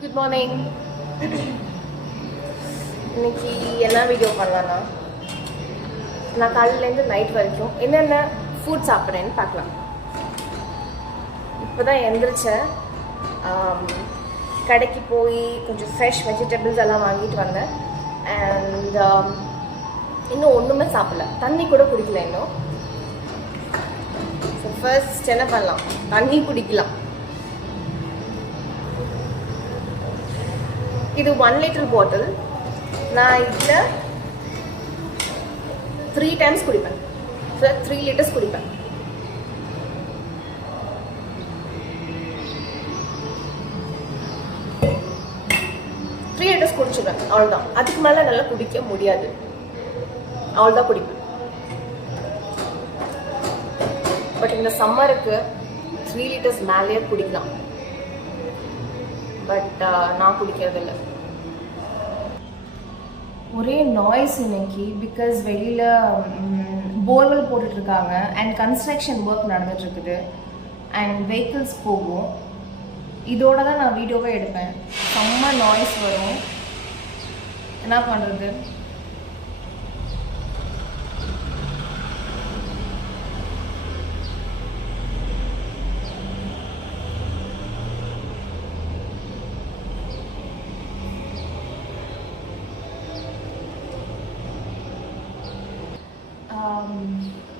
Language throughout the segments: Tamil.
Good morning. இன்னைக்கு என்ன வீடியோ பண்ணலான்னா, நான் காலையிலேருந்து நைட் வரைக்கும் என்னென்ன ஃபுட் சாப்பிட்றேன்னு பார்க்கலாம். இப்போ தான் எழுந்திரிச்சேன். கடைக்கு போய் கொஞ்சம் ஃப்ரெஷ் வெஜிடபிள்ஸ் எல்லாம் வாங்கிட்டு வந்தேன். அண்ட் இன்னும் ஒன்றுமே சாப்பிடல, தண்ணி கூட குடிக்கல இன்னும். ஸோ ஃபர்ஸ்ட் என்ன பண்ணலாம், தண்ணி குடிக்கலாம். இது 1 லிட்டர் பாட்டில். நான் இதில் 3 டைம்ஸ் குடிப்பேன். ஸோ 3 லிட்டர்ஸ் குடிப்பேன். குடிச்சிடுவேன், அவ்வளோதான். அதுக்கு மேலே நல்லா குடிக்க முடியாது, அவ்வளோதான் குடிப்பேன். பட் இந்த சம்மருக்கு 3 லிட்டர்ஸ் மேலேயே குடிக்கலாம். பட் நான் குடிக்கிறதில்லை. ஒரே நாய்ஸ் இன்னைக்கு, பிகாஸ் வெளியில் போர்வெல் போட்டுட்ருக்காங்க அண்ட் கன்ஸ்ட்ரக்ஷன் ஒர்க் நடந்துட்டுருக்குது அண்ட் வெஹிக்கிள்ஸ் போகும். இதோட தான் நான் வீடியோவே எடுப்பேன். செம்ம நாய்ஸ் வரும், என்ன பண்ணுறது?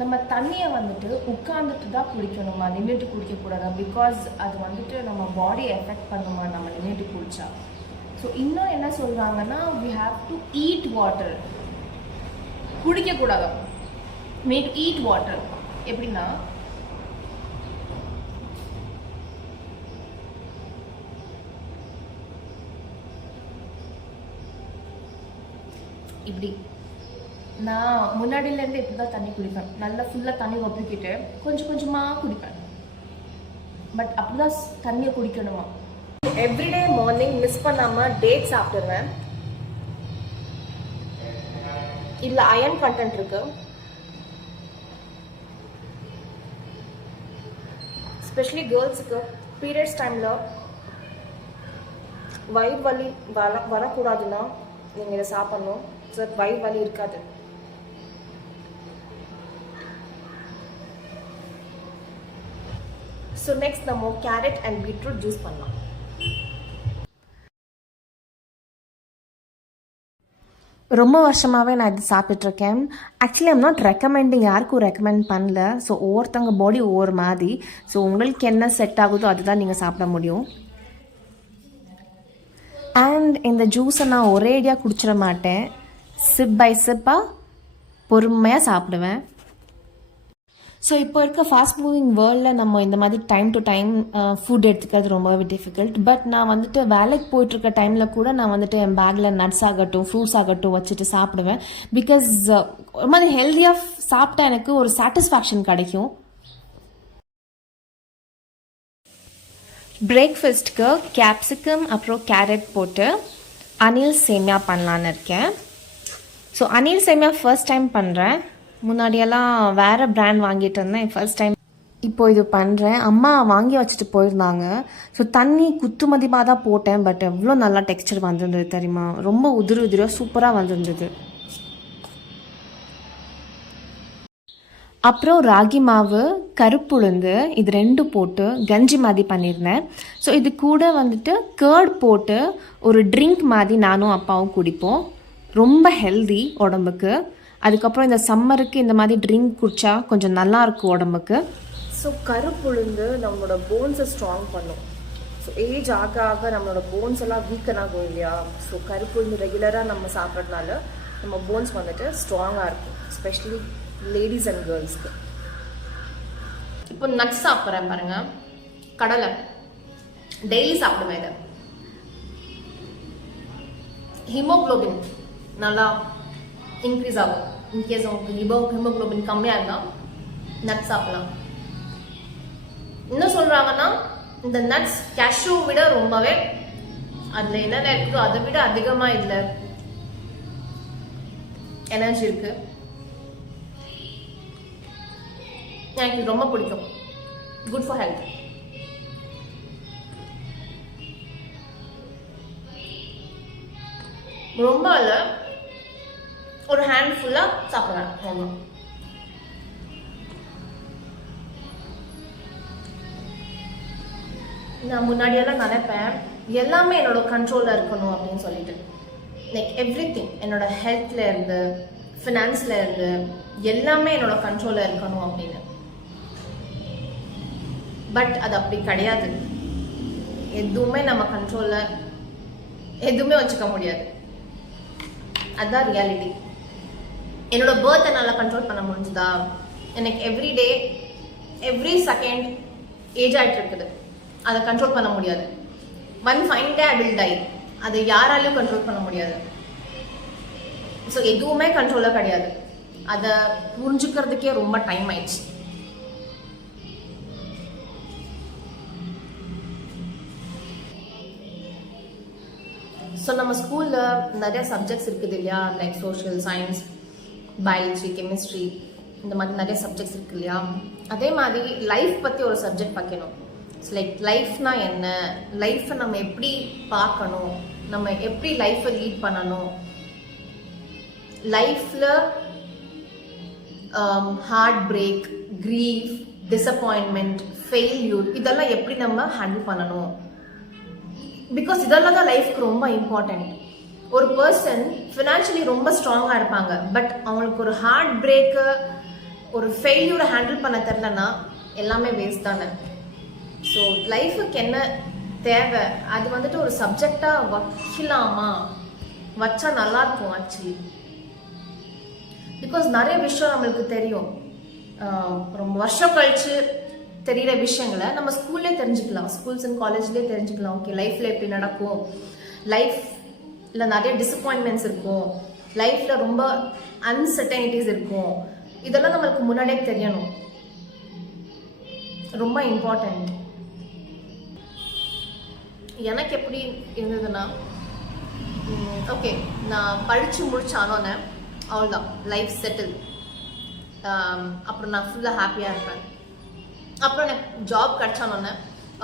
நம்ம தண்ணியை வந்துட்டு உட்காந்துட்டு தான் குடிக்கணுமா, நின்றுட்டு குடிக்கக்கூடாதா? பிகாஸ் அது வந்துட்டு நம்ம பாடியை எஃபெக்ட் பண்ணுமா நம்ம நின்றுட்டு குடித்தா. ஸோ இன்னும் என்ன சொல்கிறாங்கன்னா, we have to eat water. குடிக்கக்கூடாதா, மே டு ஈட் வாட்டர். எப்படின்னா, இப்படி நான் முன்னாடியிலேருந்து இப்படி தான் தண்ணி குடிப்பேன். நல்லா ஃபுல்லாக தண்ணி ஒப்பிக்கிட்டு கொஞ்சம் கொஞ்சமாக குடிப்பேன். பட் அப்படி தான் தண்ணியை குடிக்கணுமா. எவ்ரிடே மார்னிங் மிஸ் பண்ணாமல் டேட் சாப்பிடுவேன். இதில் அயன் கண்டென்ட் இருக்கு. ஸ்பெஷலி கேர்ள்ஸுக்கு பீரியட்ஸ் டைமில் வயிறு வலி வரக்கூடாதுன்னா நீங்கள் இதை சாப்பிட்ணும். ஸோ வயிறு வலி இருக்காது. ஸோ நெக்ஸ்ட் நம்ம கேரட் அண்ட் பீட்ரூட் ஜூஸ் பண்ணலாம். ரொம்ப வருஷமாகவே நான் இது சாப்பிட்ருக்கேன். ஆக்சுவலி ஐம் நாட் ரெக்கமெண்டிங், யாருக்கும் ரெக்கமெண்ட் பண்ணல. ஸோ ஒவ்வொருத்தவங்க பாடி ஒவ்வொரு மாதிரி. ஸோ உங்களுக்கு என்ன செட் ஆகுதோ அதுதான் நீங்கள் சாப்பிட முடியும். அண்ட் இந்த ஜூஸை நான் ஒரேடியாக குடிச்சிட மாட்டேன். சிப் பை சிப்பாக பொறுமையாக சாப்பிடுவேன். ஸோ இப்போ இருக்க ஃபாஸ்ட் மூவிங் வேர்ல்டில் நம்ம இந்த மாதிரி டைம் டு டைம் ஃபுட் எடுத்துக்கிறது ரொம்பவே டிஃபிகல்ட். பட் நான் வந்துட்டு வேலைக்கு போயிட்டுருக்க டைமில் கூட நான் வந்துட்டு என் பேக்கில் நட்ஸ் ஆகட்டும் ஃப்ரூட்ஸ் ஆகட்டும் வச்சுட்டு சாப்பிடுவேன். பிகாஸ் ஒரு மாதிரி ஹெல்த்தியாக சாப்பிட்டா எனக்கு ஒரு சாட்டிஸ்ஃபேக்ஷன் கிடைக்கும். பிரேக்ஃபாஸ்ட்டுக்கு கேப்சிகம் அப்புறம் கேரட் போட்டு அனில் சேமியா பண்ணலான்னு இருக்கேன். ஸோ அனில் சேமியா ஃபர்ஸ்ட் டைம் பண்ணுறேன். முன்னாடியெல்லாம் வேறு பிராண்ட் வாங்கிட்டு இருந்தேன். ஃபர்ஸ்ட் டைம் இப்போ இது பண்ணுறேன். அம்மா வாங்கி வச்சுட்டு போயிருந்தாங்க. ஸோ தண்ணி குத்து மதிப்பாக தான் போட்டேன். பட் எவ்வளோ நல்லா டெக்ஸ்சர் வந்திருந்தது தெரியுமா? ரொம்ப உதிரியாக சூப்பராக வந்திருந்தது. அப்புறம் ராகி மாவு, கருப்புளுந்து, இது 2 போட்டு கஞ்சி மாதிரி பண்ணியிருந்தேன். ஸோ இது கூட வந்துட்டு கர்ட் போட்டு ஒரு ட்ரிங்க் மாதிரி நானும் அப்பாவும் குடிப்போம். ரொம்ப ஹெல்தி உடம்புக்கு. அதுக்கப்புறம் இந்த சம்மருக்கு இந்த மாதிரி ட்ரிங்க் குடித்தா கொஞ்சம் நல்லாயிருக்கும் உடம்புக்கு. ஸோ கருப்புளுந்து நம்மளோட போன்ஸை ஸ்ட்ராங் பண்ணும். ஸோ ஏஜ் ஆக ஆக நம்மளோட போன்ஸ் எல்லாம் வீக்கன் ஆகும் இல்லையா? ஸோ கருப்புளுந்து ரெகுலராக நம்ம சாப்பிட்றதுனால நம்ம போன்ஸ் வந்துட்டு ஸ்ட்ராங்காக இருக்கும், எஸ்பெஷலி லேடிஸ் அண்ட் கேர்ள்ஸ்க்கு. இப்போ நட்ஸ் சாப்பிட்றேன் பாருங்க. கடலை டெய்லி சாப்பிடுவேன். இதை ஹீமோக்ளோபின் நல்லா இன்க்ரீஸ் ஆகும். இன்கேஸ் உங்களுக்கு ஹீமோக்ளோபின் கம்மியாக இருந்தால் நட்ஸ் சாப்பிடலாம். இன்னும் சொல்கிறாங்கன்னா, இந்த நட்ஸ் கேஷ்யூ விட ரொம்பவே அதில் என்னென்ன இருக்குதோ அதை விட அதிகமாக இதில் எனர்ஜி இருக்குது. எனக்கு இது ரொம்ப பிடிக்கும். Good for health. ரொம்ப இல்லை, ஒரு ஹேண்ட் ஃபுல்லாக சாப்பிடுவேன். ஆமாம், நான் முன்னாடியெல்லாம் நினைப்பேன் எல்லாமே என்னோட கண்ட்ரோலில் இருக்கணும் அப்படின்னு சொல்லிட்டு. லைக் எவ்ரி திங், என்னோட ஹெல்த்தில் இருந்து ஃபினான்ஸில் இருந்து எல்லாமே என்னோட கண்ட்ரோலில் இருக்கணும் அப்படின்னு. பட் அது அப்படி கிடையாது. எதுவுமே நம்ம கண்ட்ரோலில் எதுவுமே வச்சுக்க முடியாது. அதுதான் ரியாலிட்டி. என்னோட பர்த் என்னால் கண்ட்ரோல் பண்ண முடிஞ்சுதா? எனக்கு every day every second age ஆகிட்டு இருக்குது, அதை கண்ட்ரோல் பண்ண முடியாது. One fine day I will tie, அதை யாராலையும் கண்ட்ரோல் பண்ண முடியாது. ஸோ எதுவுமே கண்ட்ரோலாக கிடையாது. அதை புரிஞ்சுக்கிறதுக்கே ரொம்ப டைம் ஆயிடுச்சு. ஸோ நம்ம ஸ்கூலில் நிறைய சப்ஜெக்ட்ஸ் இருக்குது இல்லையா, like social science, biology, chemistry, இந்த மாதிரி நிறைய சப்ஜெக்ட்ஸ் இருக்கு இல்லையா. அதே மாதிரி லைஃப் பற்றி ஒரு சப்ஜெக்ட் பார்க்கணும். லைக் லைஃப்னா என்ன, லைஃப்பை நம்ம எப்படி பார்க்கணும், நம்ம எப்படி லைஃப்பை லீட் பண்ணணும், லைஃப்பில் heart break, grief, disappointment, failure, இதெல்லாம் எப்படி நம்ம ஹேண்டில் பண்ணணும். பிகாஸ் இதெல்லாம் தான் லைஃப்க்கு ரொம்ப இம்பார்ட்டண்ட். ஒரு பர்சன் ஃபினான்ஷியலி ரொம்ப ஸ்ட்ராங்காக இருப்பாங்க, பட் அவங்களுக்கு ஒரு ஹார்ட் பிரேக்கு, ஒரு ஃபெயில்யூரை ஹேண்டில் பண்ண தெரிலனா எல்லாமே வேஸ்ட் தானே. ஸோ லைஃபுக்கு என்ன தேவை, அது வந்துட்டு ஒரு சப்ஜெக்டாக வைக்கலாமா, வச்சா நல்லாயிருக்கும் ஆக்சுவலி. பிகாஸ் நிறைய விஷயம் நம்மளுக்கு தெரியும், ரொம்ப வருஷம் கழிச்சு தெரிகிற விஷயங்களை நம்ம ஸ்கூல்லே தெரிஞ்சுக்கலாம், ஸ்கூல்ஸ் அண்ட் காலேஜ்லேயே தெரிஞ்சுக்கலாம். ஓகே, லைஃப்பில் எப்படி நடக்கும், லைஃப்பில் நிறைய டிசப்பாயின்மெண்ட்ஸ் இருக்கும், லைஃப்பில் ரொம்ப அன்சர்டனிட்டிஸ் இருக்கும், இதெல்லாம் நம்மளுக்கு முன்னாடியே தெரியணும். ரொம்ப இம்பார்ட்டண்ட். எனக்கு எப்படி இருந்ததுன்னா, ஓகே நான் படித்து முடிச்சானோன்னே அவ்வளோதான், லைஃப் செட்டில். அப்புறம் நான் ஃபுல்லாக ஹாப்பியாக இருப்பேன். அப்புறம் எனக்கு ஜாப் கிடச்சானோன்னே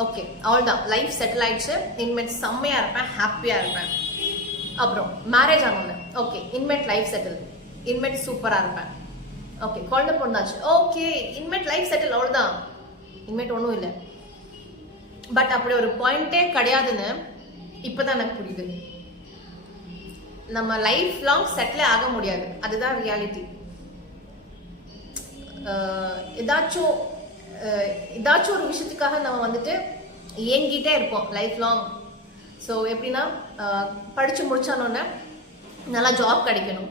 ஓகே அவ்வளோதான், லைஃப் செட்டில் ஆகிடுச்சு, இனிமேட் செம்மையாக இருப்பேன், ஹாப்பியாக இருப்பேன். அப்புறம் மேரேஜ் ஆனோன்னே ஓகே இனிமேட் லைஃப் செட்டில், இனிமேட் சூப்பராக இருப்பேன். ஓகே குழந்தை பொண்ணாச்சு, ஓகே இனிமேட் லைஃப் செட்டில், அவ்வளோதான், இனிமேட் ஒன்றும் இல்லை. பட் அப்படி ஒரு பாயிண்டே கிடையாதுன்னு இப்போ தான் எனக்கு புரியுது. நம்ம லைஃப் லாங் செட்டிலே ஆக முடியாது, அதுதான் ரியாலிட்டி. ஏதாச்சும் ஒரு விஷயத்துக்காக நம்ம வந்துட்டு ஏங்கிட்டே இருப்போம் லைஃப் லாங். ஸோ எப்படின்னா, படித்து முடிச்சானோன்னே நல்லா ஜாப் கிடைக்கணும்,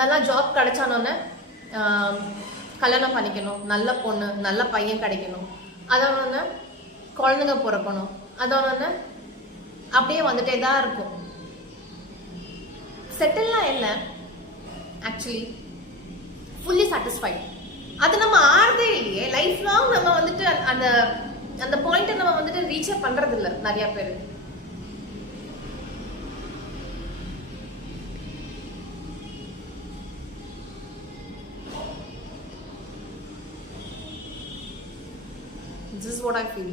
நல்லா ஜாப் கிடைச்சானோன்னே கல்யாணம் பண்ணிக்கணும், நல்ல பொண்ணு நல்ல பையன் கிடைக்கணும், அதோடனே குழந்தைங்க பிறக்கணும், அதோடனே அப்படியே வந்துட்டே தான் இருக்கும். செட்டில்லாம் என்ன ஆக்சுவலி ஃபுல்லி சாட்டிஸ்ஃபைட். அது நம்ம ஆறதே இல்லையே, லைஃப் லாங் நம்ம வந்துட்டு அந்த அந்த பாயிண்ட்டை நம்ம வந்துட்டு ரீச்சே பண்றது இல்லை நிறைய பேர். This is what I feel.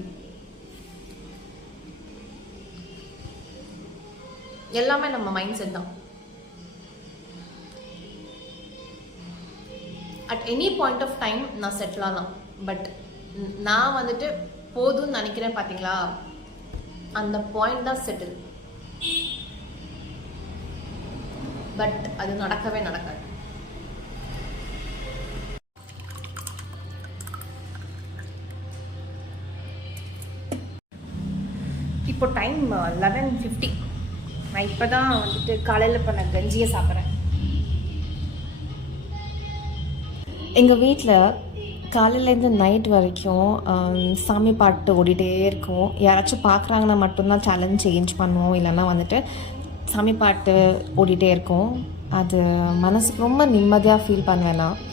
எல்லாமே நம்ம மைண்ட் செட் தான். At any point of time நான் செட்டில் ஆகலாம். பட் நான் வந்துட்டு போதும்னு நினைக்கிறேன் பார்த்தீங்களா, அந்த பாயிண்ட் தான் செட்டில். பட் அது நடக்கவே நடக்காது. இப்போ டைம் 11:50. நான் இப்போ தான் வந்துட்டு காலையில் பண்ண கஞ்சியை சாப்பிட்றேன். எங்கள் வீட்டில் காலையிலேருந்து நைட் வரைக்கும் சாமி பாட்டு ஓடிட்டே இருக்கும். யாராச்சும் பார்க்குறாங்கன்னா மட்டும்தான் சேலஞ்ச் சேஞ்ச் பண்ணுவோம், இல்லைன்னா வந்துட்டு சாமி பாட்டு ஓடிட்டே இருக்கும். அது மனசுக்கு ரொம்ப நிம்மதியாக ஃபீல் பண்ணுவேன் நான்.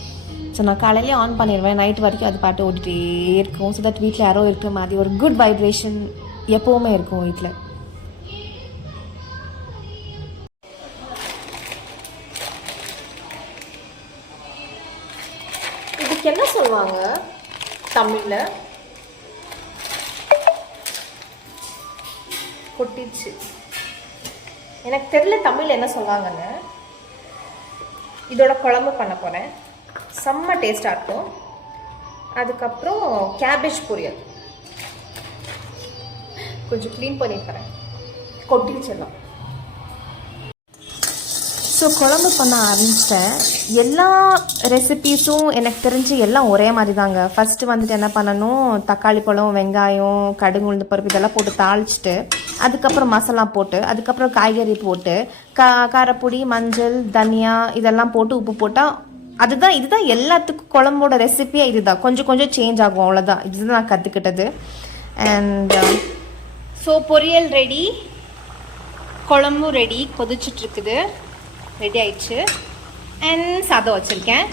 ஸோ நான் காலையிலே ஆன் பண்ணிடுவேன், நைட் வரைக்கும் அது பாட்டு ஓடிட்டே இருக்கும். ஸோ தட் வீட்டில் யாரோ இருக்கிற மாதிரி ஒரு குட் வைப்ரேஷன் எப்போவுமே இருக்கும் வீட்டில். இதுக்கு என்ன சொல்லுவாங்க தமிழில்? கொட்டிச்சு. எனக்கு தெரியல தமிழ் என்ன சொல்லுவாங்கன்னு. இதோட குழம்பு பண்ண போகிறேன். செம்ம டேஸ்ட்டாக இருக்கும். அதுக்கப்புறம் கேபேஜ் பொரியல் கொஞ்சம் க்ளீன் பண்ணி தரேன், கொட்டிச்செல்லாம். ஸோ குழம்பு பண்ண ஆரம்பிச்சிட்டேன். எல்லா ரெசிபீஸும் எனக்கு தெரிஞ்சு எல்லாம் ஒரே மாதிரி தாங்க. ஃபஸ்ட்டு வந்துட்டு என்ன பண்ணணும், தக்காளி பழம், வெங்காயம், கடுகு, உளுந்து பருப்பு இதெல்லாம் போட்டு தாளிச்சிட்டு அதுக்கப்புறம் மசாலா போட்டு அதுக்கப்புறம் காய்கறி போட்டு காரப்பொடி, மஞ்சள், தனியா இதெல்லாம் போட்டு உப்பு போட்டால் இதுதான் எல்லாத்துக்கும் குழம்போட ரெசிபியே இதுதான். கொஞ்சம் கொஞ்சம் சேஞ்ச் ஆகும், அவ்வளோதான். இதுதான் நான் கற்றுக்கிட்டது. அண்ட் ஸோ பொரியல் ரெடி, குழம்பும் ரெடி, கொதிச்சிட்ருக்குது, ரெடி ஆயிடுச்சு. அண்ட் சாதம் வச்சுருக்கேன்.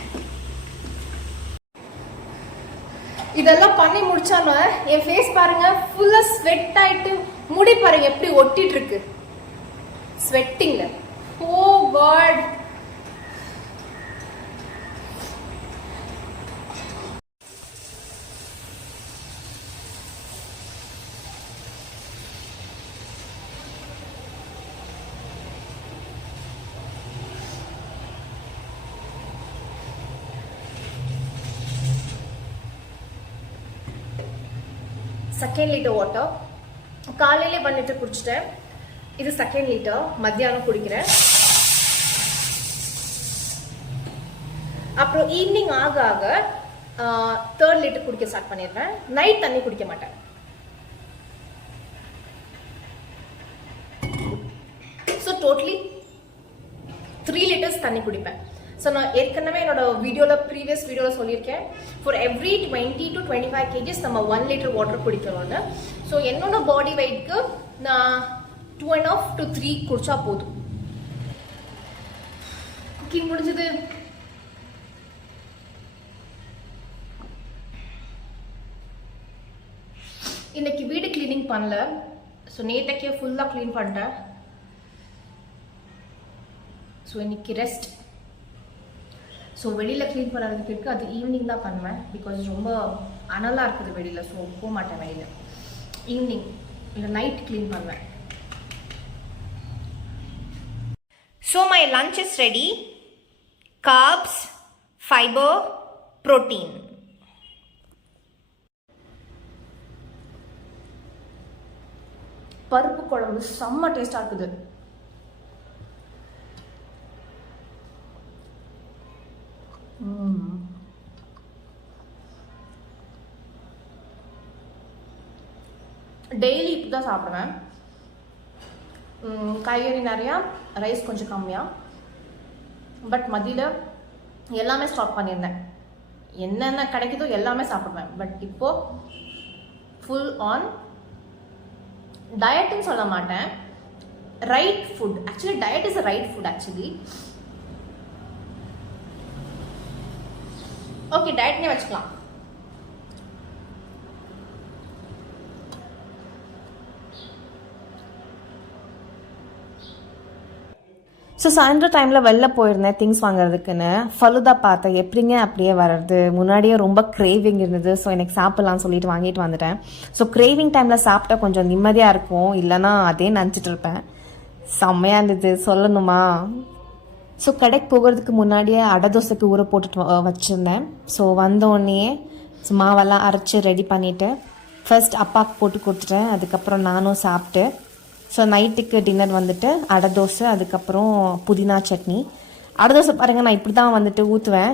இதெல்லாம் பண்ணி முடிச்சானு என் ஃபேஸ் பாருங்க, ஃபுல்லாக ஸ்வெட் ஆகிட்டு, முடி பாருங்க எப்படி ஒட்டிட்டு இருக்கு ஸ்வெட்டிங்ல. ஓ காட். செகண்ட் லிட்டர் வாட்டர் காலையிலே பண்ணிட்டு குடிச்சிட்டேன். இது செகண்ட் லிட்டர் மத்தியானம் குடிக்கிறேன். அப்புறம் ஈவினிங் ஆக ஆக தேர்ட் லிட்டர் குடிக்க ஸ்டார்ட் பண்ணிடுறேன். நைட் தண்ணி குடிக்க மாட்டேன். ஸோ டோட்டலி 3 லிட்டர்ஸ் தண்ணி குடிப்பேன். ஸோ நான் ஏற்கனவே என்னோட ப்ரீவியஸ் வீடியோவில் சொல்லியிருக்கேன், ஃபார் எவ்ரி 20 to 25 kgs நம்ம 1 லிட்டர் வாட்டர் குடிக்கணும்னு. ஸோ என்னோட பாடி வெயிட்க்கு நான் 2.5 to 3 குடிச்சா போதும். குக்கிங் முடிஞ்சது. இன்னைக்கு வீடு கிளீனிங் பண்ணல. ஸோ நேற்றைக்கே ஃபுல்லாக க்ளீன் பண்ணிட்டேன். ஸோ இன்னைக்கு ரெஸ்ட். ஸோ வெளியில் க்ளீன் பண்ணுறதுக்கு இருக்குது, அது ஈவினிங் தான் பண்ணுவேன். பிகாஸ் ரொம்ப அனலாக இருக்குது வெளியில். ஸோ போக மாட்டேன் வெளியில். ஈவினிங் இல்லை நைட் க்ளீன் பண்ணுவேன். So my lunch is ready. Corps, fibre, protein. பருப்பு குழம்பு செம்ம டேஸ்டாக இருக்குது. டெய்லி இப்போ தான் சாப்பிடுவேன். காய்கறி நிறையா, ரைஸ் கொஞ்சம் கம்மியாக. பட் மதியில் எல்லாமே ஸ்டாப் பண்ணியிருந்தேன். என்னென்ன கிடைக்குதோ எல்லாமே சாப்பிடுவேன். பட் இப்போது ஃபுல் ஆன் டயட்டுன்னு சொல்ல மாட்டேன், right food. Actually diet is a right food actually. Okay, டயட்னே வச்சுக்கலாம். ஸோ சாயந்தரம் டைமில் வெளில போயிருந்தேன் திங்ஸ் வாங்குறதுக்குன்னு. ஃபலுதா பார்த்தேன். எப்படிங்க அப்படியே வர்றது, முன்னாடியே ரொம்ப கிரேவிங் இருந்தது. ஸோ எனக்கு சாப்பிட்லான்னு சொல்லிட்டு வாங்கிட்டு வந்துட்டேன். ஸோ கிரேவிங் டைமில் சாப்பிட்டா கொஞ்சம் நிம்மதியாக இருக்கும், இல்லைனா அதே நினச்சிட்டு இருப்பேன். செம்மையாக இருந்தது, சொல்லணுமா. ஸோ கடைக்கு போகிறதுக்கு முன்னாடியே அடை தோசைக்கு ஊற போட்டுட்டு வச்சுருந்தேன். ஸோ வந்தோடனே மாவெல்லாம் அரைச்சி ரெடி பண்ணிவிட்டு ஃபர்ஸ்ட் அப்பாவுக்கு போட்டு கொடுத்துட்டேன். அதுக்கப்புறம் நானும் சாப்பிட்டு, ஸோ நைட்டுக்கு டின்னர் வந்துட்டு அடை தோசை, அதுக்கப்புறம் புதினா சட்னி. அடை தோசை பாருங்கள், நான் இப்படி தான் வந்துட்டு ஊற்றுவேன்.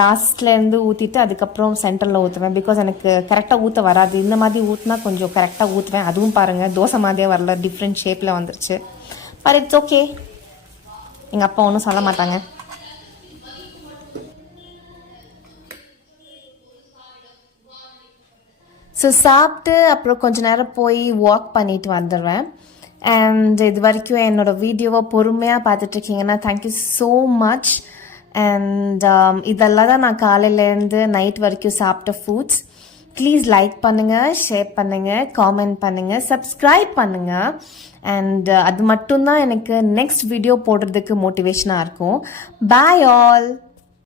லாஸ்ட்லேருந்து ஊற்றிட்டு அதுக்கப்புறம் சென்டரில் ஊற்றுவேன். பிகாஸ் எனக்கு கரெக்டாக ஊற்ற வராது. இந்த மாதிரி ஊற்றினா கொஞ்சம் கரெக்டாக ஊற்றுவேன். அதுவும் பாருங்கள் தோசை மாதிரியே வரல, டிஃப்ரெண்ட் ஷேப்பில் வந்துருச்சு. பட் இட்ஸ் ஓகே, எங்கள் அப்பா ஒன்றும் சொல்ல மாட்டாங்க. ஸோ சாப்பிட்டு அப்புறம் கொஞ்ச நேரம் போய் வாக் பண்ணிட்டு வந்துடுவேன். அண்ட் இது வரைக்கும் என்னோட வீடியோவை பொறுமையாக பார்த்துட்ருக்கீங்கன்னா தேங்க்யூ ஸோ மச். அண்ட் இதெல்லாம் தான் நான் காலையிலேருந்து நைட் வரைக்கும் சாப்பிட்ட ஃபுட்ஸ். ப்ளீஸ் லைக் பண்ணுங்கள், ஷேர் பண்ணுங்கள், காமெண்ட் பண்ணுங்கள், சப்ஸ்கிரைப் பண்ணுங்கள். அண்ட் அது மட்டும்தான் எனக்கு நெக்ஸ்ட் வீடியோ போடுறதுக்கு மோட்டிவேஷனாக இருக்கும். Bye all.